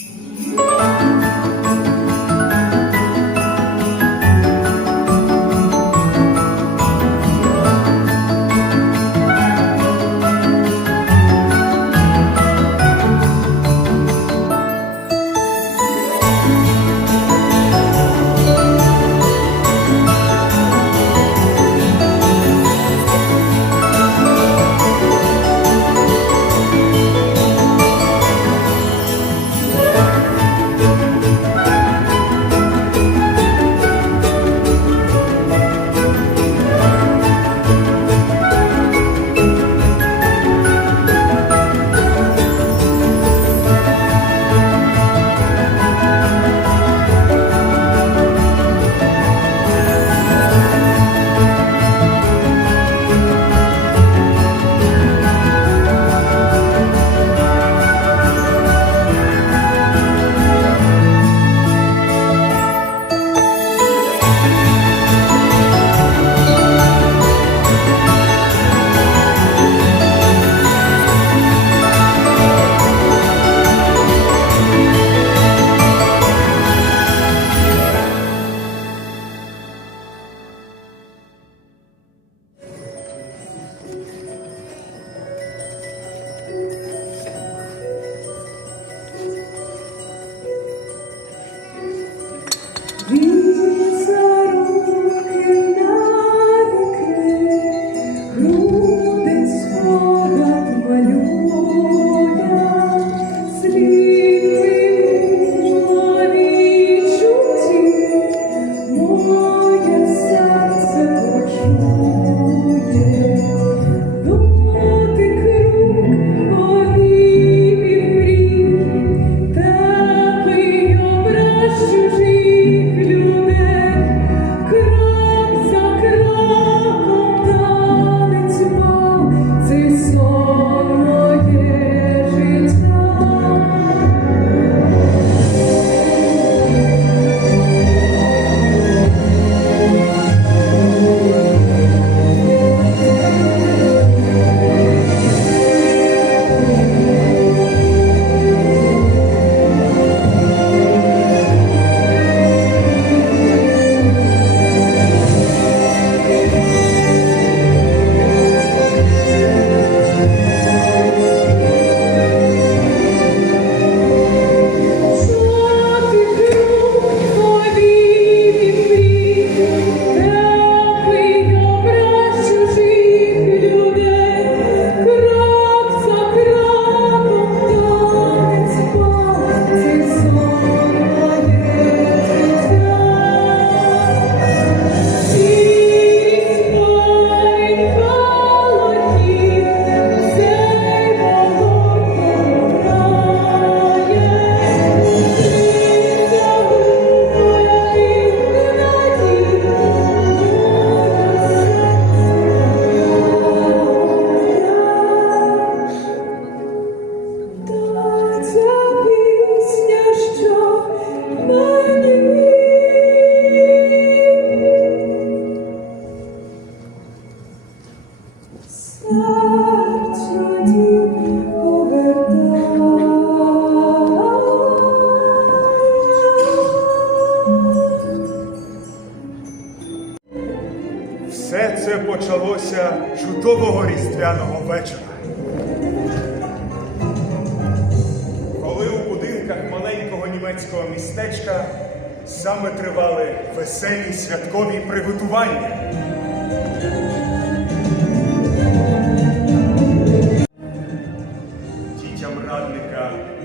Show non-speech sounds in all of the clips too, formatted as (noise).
Mm-hmm.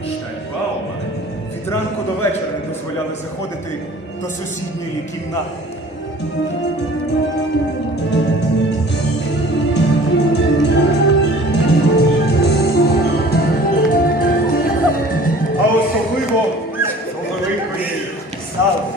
Штайнбаума від ранку до вечора не дозволяли заходити до сусідньої кімнати. А особливо до великої зали.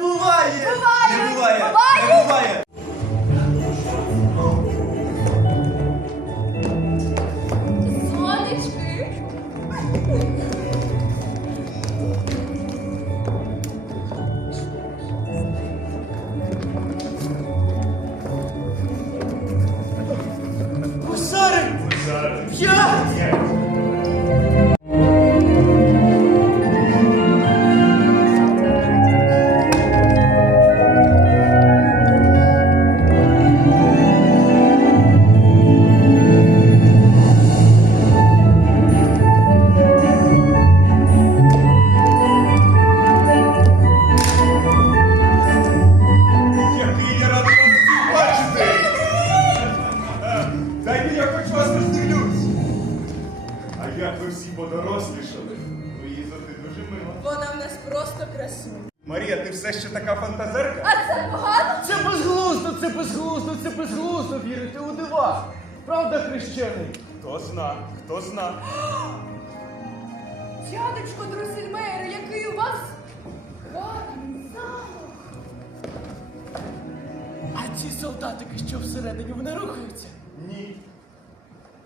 Буває! Буває! Не буває! Дайте я хоч вас роздивлюсь! А як ви всі подорослішали? Луїза, ти дуже мила. Вона в нас просто красуня. Марія, ти все ще така фантазерка? А це погано? Це безглуздо, це безглуздо, це безглуздо вірити у дива. Правда, хрещений? Хто зна, хто зна. Дядечко Друсельмейер, який у вас гарний замок. А ці солдатики, що всередині, вони рухаються? Ні.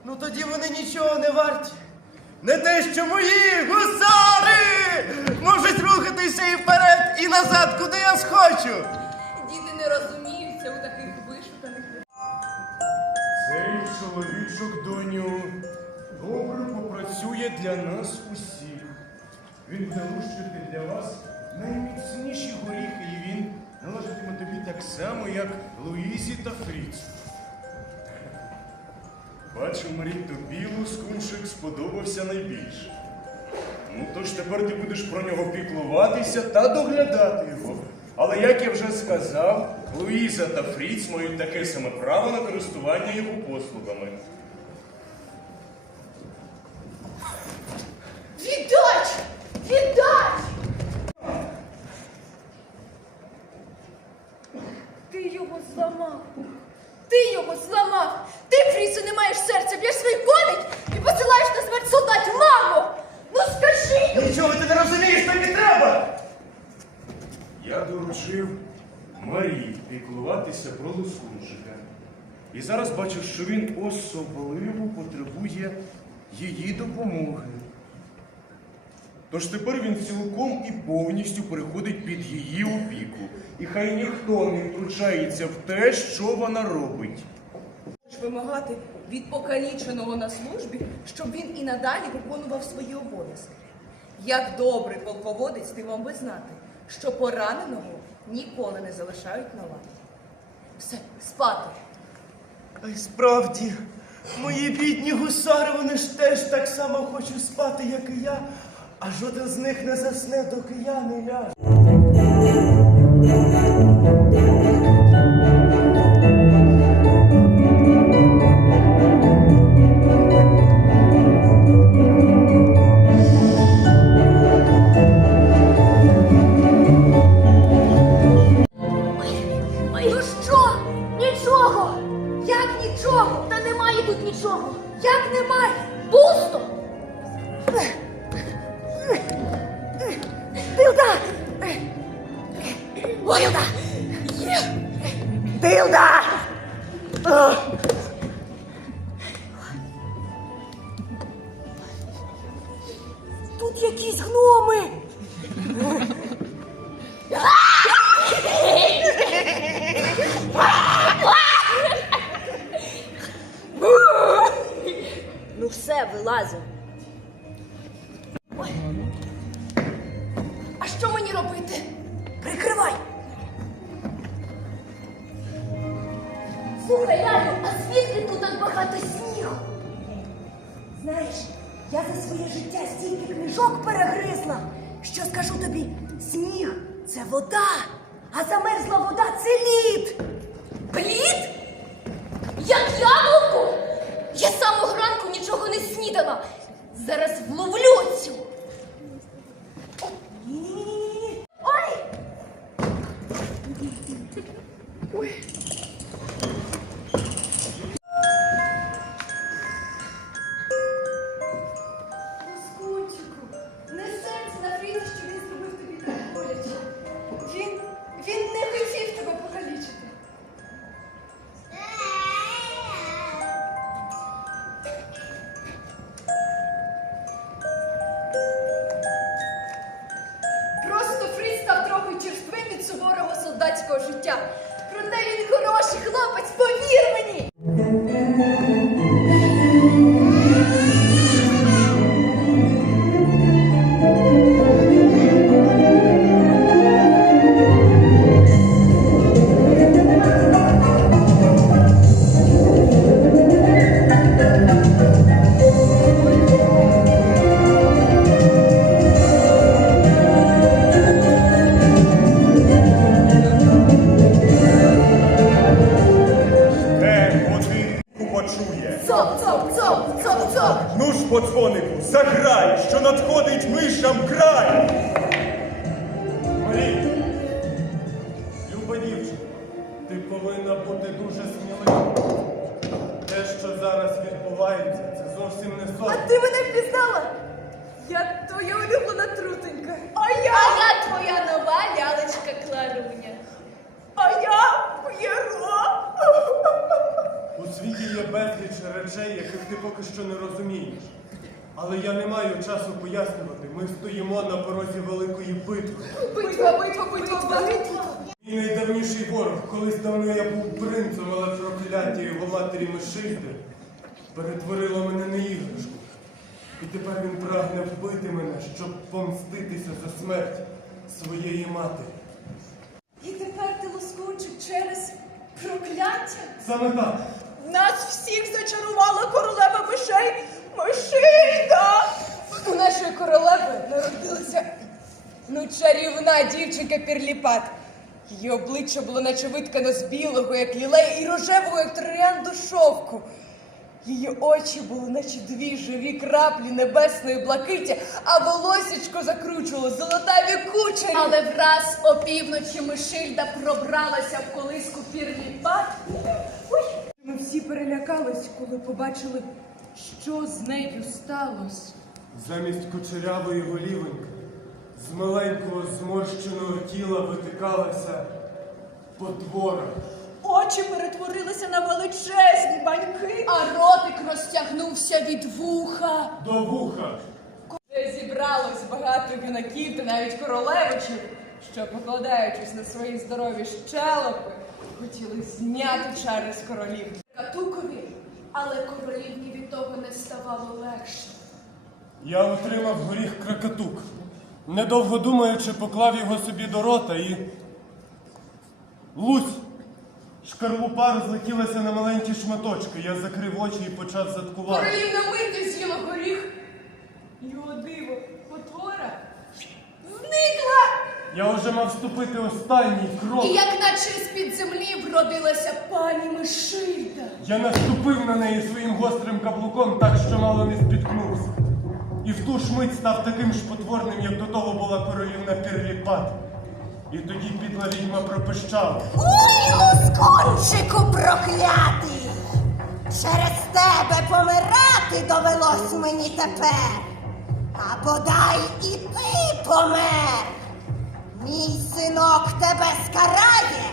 Ну тоді вони нічого не варті. Не те, що мої гусари можуть рухатися і вперед, і назад, куди я схочу. Діти не розуміються у таких вишуканих Цей чоловічок, доню, добре попрацює для нас усіх. Він буде для вас найміцніші горіхи, і він належатиме тобі так само, як Луїзі та Фріцу. Бачу, Марі, тобі лускунчик сподобався найбільше. Ну, тож тепер ти будеш про нього піклуватися та доглядати його. Але як я вже сказав, Луїза та Фріц мають таке саме право на користування його послугами. Віддач! Віддач! Ти його зламав. Ти його зламав. Ти, Фрісу, не маєш серця, б'єш своїх коней і посилаєш на смерть солдатів. Мамо! Ну скажи! йому! Нічого ти не розумієш, так і треба. Я доручив Марії піклуватися про. І зараз бачу, що він особливо потребує її допомоги. Тож тепер він цілком і повністю переходить під її опіку. І хай ніхто не втручається в те, що вона робить. вимагати від покаліченого на службі, щоб він і надалі виконував свої обов'язки. Як добрий полководець, ти вам би знати, що пораненого ніколи не залишають на лаві. Все, спати. А й справді, мої бідні гусари, вони ж теж так само хочуть спати, як і я, а жоден з них не засне, доки я не ляжу. Книжок перегризла, що скажу тобі, сніг це вода, а замерзла вода це лід. Плід? Як яблуку? Я самого ранку нічого не снідала. Зараз вловлю цю. Життя. Проте він край. Марі, люба дівчина, ти повинна бути дуже сміливою. Те, що зараз відбувається, це зовсім не сон. А ти мене впізнала? Я твоя улюблена трутенька. А я, а я твоя нова лялечка Кларуня. А я П'єро. У світі є безліч речей, яких ти поки що не розумієш. Але я не маю часу пояснювати. Ми стоїмо на порозі великої битви. Битва, битва, битва, битва. Мій найдавніший ворог, колись давно я був принцем, але прокляття його матері Мишильди перетворило мене на іграшку. І тепер він прагне вбити мене, щоб помститися за смерть своєї матері. І тепер ти лоскочик через прокляття. Саме так. Нас всіх зачарувала королева мишей Мишильда. У нашої королеви народилася ну чарівна дівчинка Пірліпат. Її обличчя було наче виткане з білого, як лілей, і рожевого, як троянду шовку. Її очі були, наче дві живі краплі небесної блакиті, а волосечко закручувало золотаві кучері. Але враз опівночі Мишильда пробралася в колиску пірліпат. Ми всі перелякались, коли побачили, що з нею сталося. Замість кучерявої голівоньки з маленького зморщеного тіла витикалася потвора. Очі перетворилися на величезні баньки. А ротик розтягнувся від вуха. До вуха. Де зібралось багато юнаків та навіть королевичів, що, покладаючись на свої здорові щелепи, хотіли зняти чари з королів. Катукові, але королівні від того не ставало легше. Я отримав горіх кракатук. Недовго думаючи, поклав його собі до рота і. Лусь! Шкарлупа розлетілася на маленькі шматочки. Я закрив очі і почав заткувати. Королівна миттю з'їла горіх. І о диво, потвора зникла. Я вже мав вступити останній крок. І як наче з-під землі вродилася пані Мишильда. Я наступив на неї своїм гострим каблуком так, що мало не спіткнувся. І в ту ж мить став таким ж потворним, як до того була королівна Пірліпат. І тоді підла відьма пропищала. Ой, лоскончику проклятий! Через тебе помирати довелось мені тепер. А бодай і ти помер. Мій синок тебе скарає.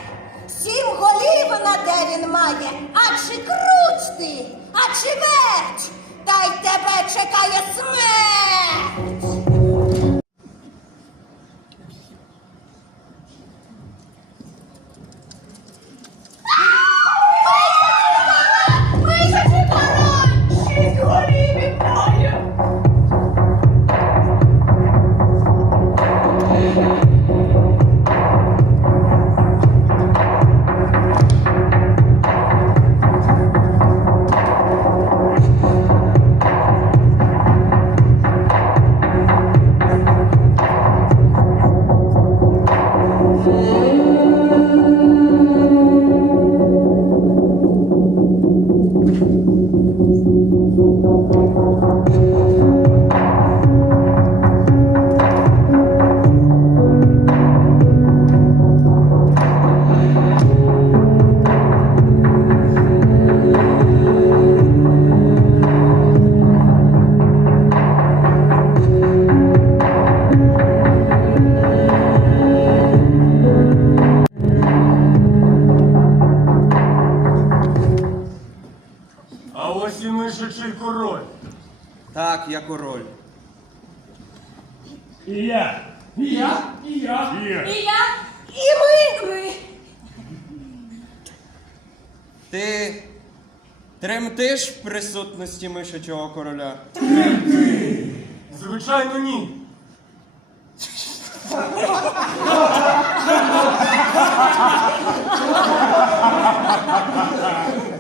Сім голів на де він має, а чи круть ти, а чи верть, та й тебе чекає смерть. І я. І я. І я. І я. І я. І ми. ми. Ти тремтиш в присутності мишачого короля? Тремти! Звичайно, ні. (laughs)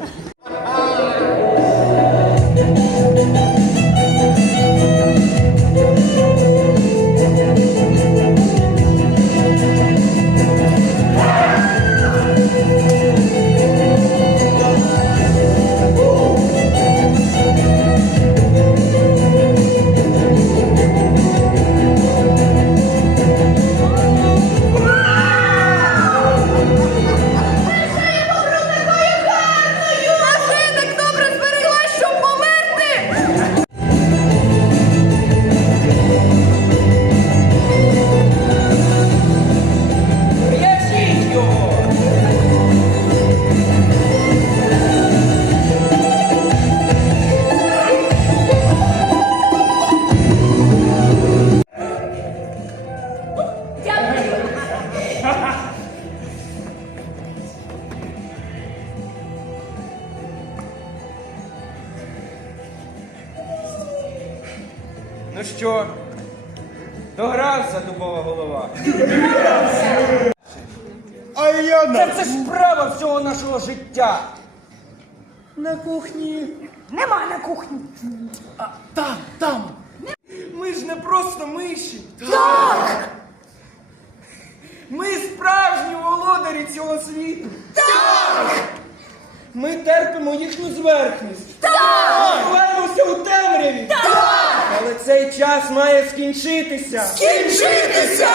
терпимо їхню зверхність. Так! Ховаємося у темряві. Так! Але цей час має скінчитися. Скінчитися!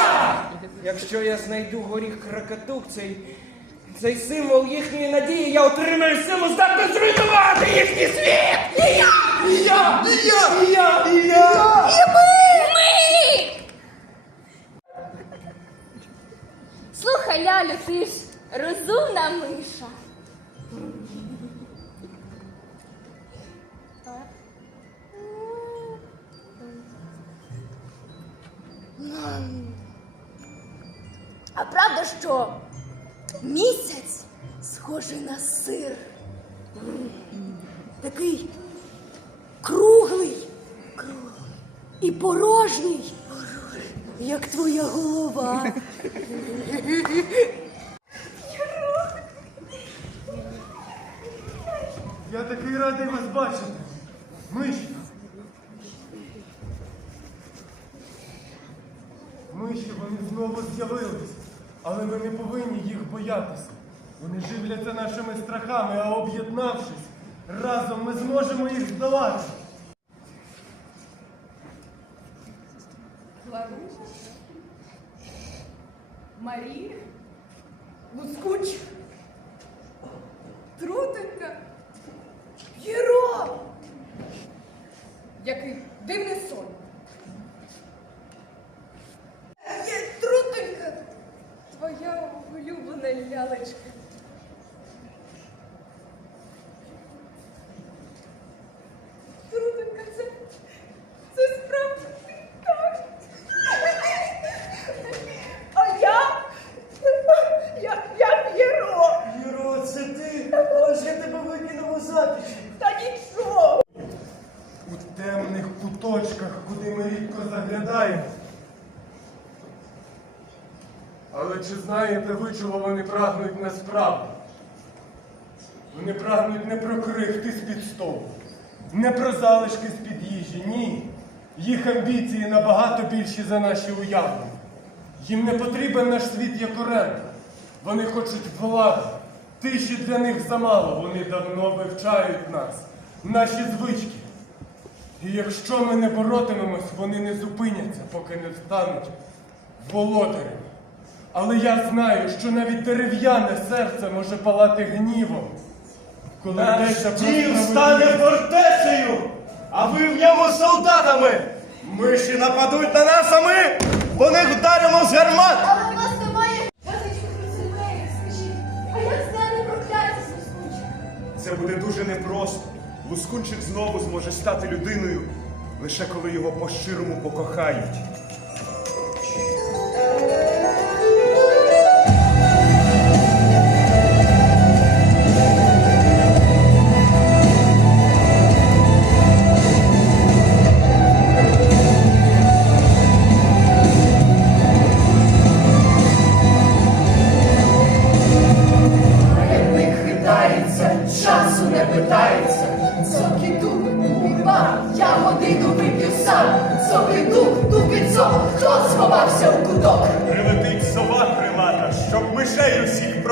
Якщо я знайду горіх кракатук, цей, цей символ їхньої надії, я отримаю силу здатну зруйнувати їхній світ! І я! І я! І я! І я! І я! Слухай, Лялю, ти ж розумна миша. А правда, що місяць схожий на сир? Такий круглий, круглий і порожній, як твоя голова. Я такий радий вас бачити. Миші. Миші, вони знову з'явились. Але ви не повинні їх боятися. Вони живляться нашими страхами, а об'єднавшись, разом ми зможемо їх здолати. Ларуша, Марія, Лускуч, Трутенька, П'єро. Який дивний сон. Є Трутенька, твоя улюблена лялечка. Трутенька, це, це справді ти так. А я? Я, я П'єро. Юро, це ти? Але ж я тебе викинув у затиші. Та нічого. У темних куточках, куди ми рідко заглядаємо. Знаєте ви, чого вони прагнуть насправді? Вони прагнуть не про крихти з-під столу, не про залишки з-під їжі, ні. Їх амбіції набагато більші за наші уявлення. Їм не потрібен наш світ як оренда. Вони хочуть влади. Тиші для них замало. Вони давно вивчають нас, наші звички. І якщо ми не боротимемось, вони не зупиняться, поки не стануть володарями. Але я знаю, що навіть дерев'яне серце може палати гнівом. Коли йдеться про Дім стане справедливість. фортецею, а ви в ньому солдатами. Миші нападуть на нас, а ми по них вдаримо з гармат. Але в нас немає язичних розумею, скажіть. А як знати прокляття заскучить? Це буде дуже непросто. Лускунчик знову зможе стати людиною, лише коли його по-щирому покохають.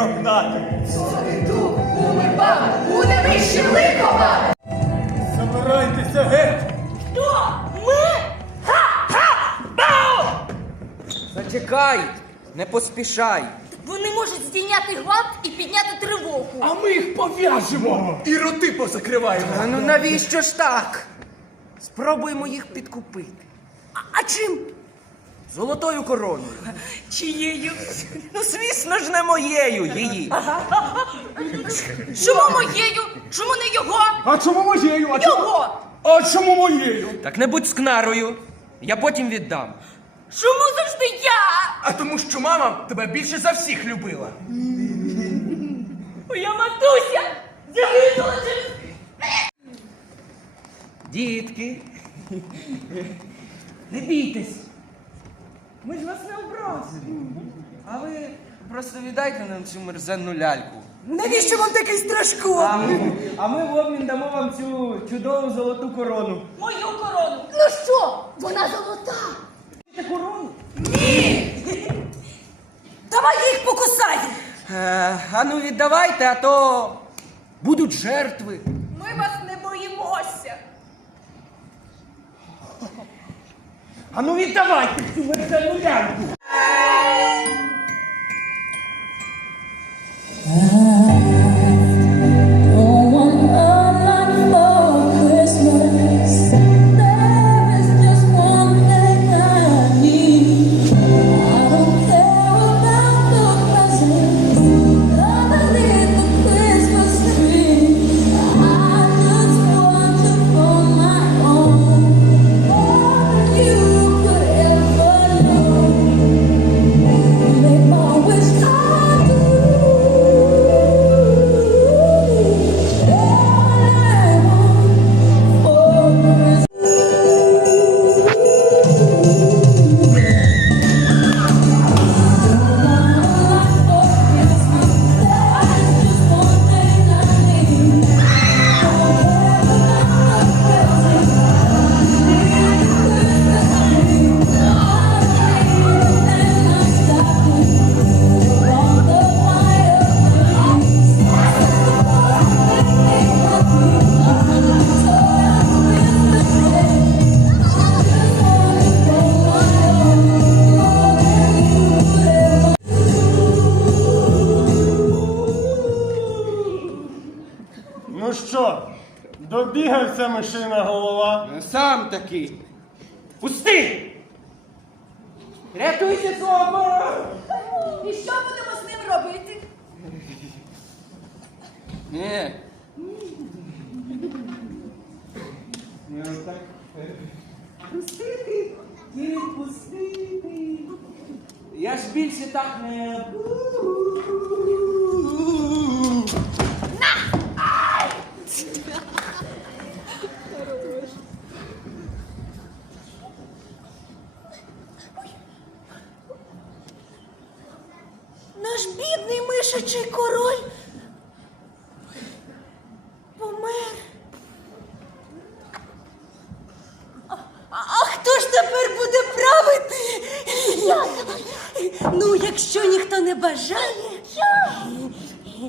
Прогнати. Соти дух, умипами, буде вищим лиховами. Забирайтеся геть! Хто? Ми? Зачекай, не поспішай. Вони можуть здійняти гвалт і підняти тривогу. А ми їх пов'яжемо і роти позакриваємо. А ну навіщо ж так? Спробуємо їх підкупити. А чим? Золотою короною. Чиєю? Ну, звісно ж, не моєю, її. Чому моєю? Чому не його? А чому моєю? А чому, Його! а чому моєю? Так не будь скнарою. Я потім віддам. Чому завжди я? А тому що мама тебе більше за всіх любила. Моя матуся загинула через... Дітки. Не бійтесь. Ми ж вас не образили. А ви просто віддайте нам цю мерзенну ляльку. Навіщо вам такий страшко? А ми, а ми в обмін дамо вам цю чудову золоту корону. Мою корону. Ну що, вона золота? Корону? Давай їх покусаю. Е, а ну віддавайте, а то будуть жертви. Ми вас не боїмося. А ну віддавайте цю мерзенну ляльку. Рятуйте того! І що будемо з ним робити? Ні. Пустити, відпустити. Я ж більше так не буду.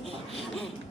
Oh,